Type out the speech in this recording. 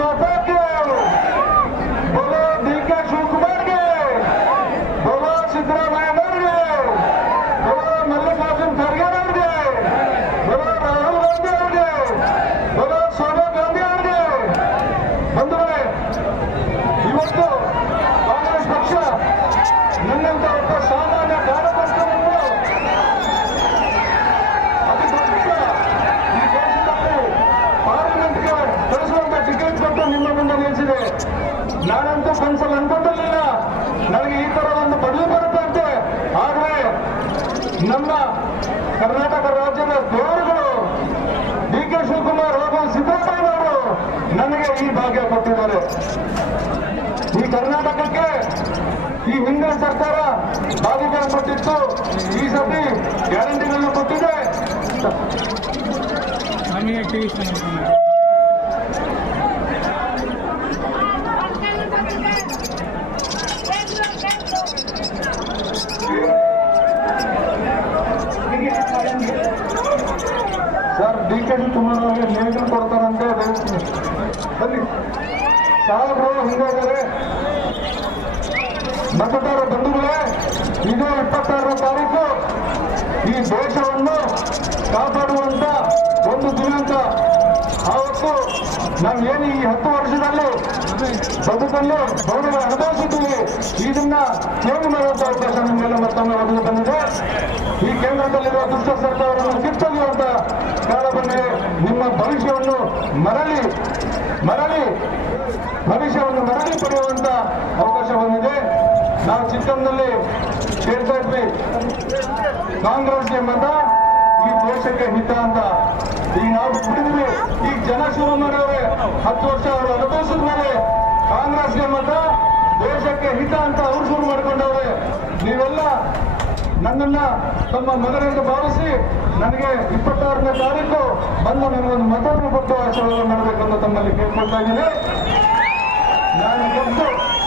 ಮಾತಾ ನಿಲ್ಲಿಸಿದೆ ನಾನಂತೂ ಕನಸಲ್ಲಿ ಅನ್ಕೊಂಡಿರ್ಲಿಲ್ಲ ನನಗೆ ಈ ತರ ಒಂದು ಪದವಿ ಬರುತ್ತೆ ಅಂತೆ. ಆದ್ರೆ ನಮ್ಮ ಕರ್ನಾಟಕ ರಾಜ್ಯದ ದೇವರುಗಳು ಡಿ ಕೆ ಶಿವಕುಮಾರ್ ಹಾಗೂ ಸಿದ್ದರಾಮಯ್ಯನವರು ನನಗೆ ಈ ಭಾಗ್ಯ ಕೊಟ್ಟಿದ್ದಾರೆ. ಈ ಕರ್ನಾಟಕಕ್ಕೆ ಈ ಹಿಂದಿನ ಸರ್ಕಾರ ಭಾಗ್ಯ ಕೊಟ್ಟಿತ್ತು. ಈ ಸತಿ ಗ್ಯಾರಂಟಿಗಳನ್ನು ಕೊಟ್ಟಿದೆ. ಸಾಹೇಬರು ಹಿಂಗಾದರೆ ಮತದಾರ ಬಂಧುಗಳೇ ಇದು ಇಪ್ಪತ್ತಾರನೇ ತಾರೀಕು. ಈ ದೇಶವನ್ನು ಕಾಪಾಡುವಂತ ಒಂದು ದಿನಾಂಕ ಆವತ್ತು ನಾವು ಏನು ಈ ಹತ್ತು ವರ್ಷದಲ್ಲಿ ಬದುಕನ್ನು ಗೌರವ ಅನುಭವಿಸಿದ್ದೀವಿ. ಇದನ್ನ ಚೇಂಜ್ ಮಾಡುವಂತ ಅವಕಾಶ ನಮಗೆಲ್ಲ ಮತ್ತೊಮ್ಮೆ ಒದಗಿ ಬಂದಿದೆ. ಈ ಕೇಂದ್ರದಲ್ಲಿರುವ ದುಷ್ಟ ಸರ್ಕಾರವನ್ನು ಕಿತ್ತೊಗೆಯುವಂತ ಕಾಲ ಬಂದಿದೆ ನಿಮ್ಮ ಭವಿಷ್ಯವನ್ನು ಮರಳಿ ಮರಳಿ ಮರಳಿ ಪಡೆಯುವಂತ ಅವಕಾಶ ಬಂದಿದೆ ನಾವು ಚಿಕ್ಕಂದಲ್ಲಿ ಹೇಳ್ತಾ ಇದ್ವಿ. ಕಾಂಗ್ರೆಸ್ಗೆ ಮತ, ಈ ದೇಶಕ್ಕೆ ಹಿತ ಅಂತ. ಈಗ ನಾವು ಬಿಟ್ಟಿದ್ವಿ ಈಗ ಜನ ಶುರು ಮಾಡಿದ್ರೆ ಹತ್ತು ವರ್ಷ ಅವರು ಅನುಭವಿಸಿದ ಮೇಲೆ ಕಾಂಗ್ರೆಸ್ಗೆ ಮತ, ದೇಶಕ್ಕೆ ಹಿತ ಅಂತ ಅವ್ರು ಶುರು ಮಾಡ್ಕೊಂಡವ್ರೆ. ನೀವೆಲ್ಲ ನನ್ನನ್ನ ತಮ್ಮ ಮಗನೆಂದು ಭಾವಿಸಿ ನನಗೆ ಇಪ್ಪತ್ತಾರನೇ ತಾರೀಕು ಬಂದು ನನಗೊಂದು ಮತವನ್ನು ಕೊಟ್ಟು ಆಶೀರ್ವಾದ ಮಾಡಬೇಕಂತ ತಮ್ಮಲ್ಲಿ ಕೇಳ್ಕೊಳ್ತಾ ಇದ್ದೀನಿ. なるほど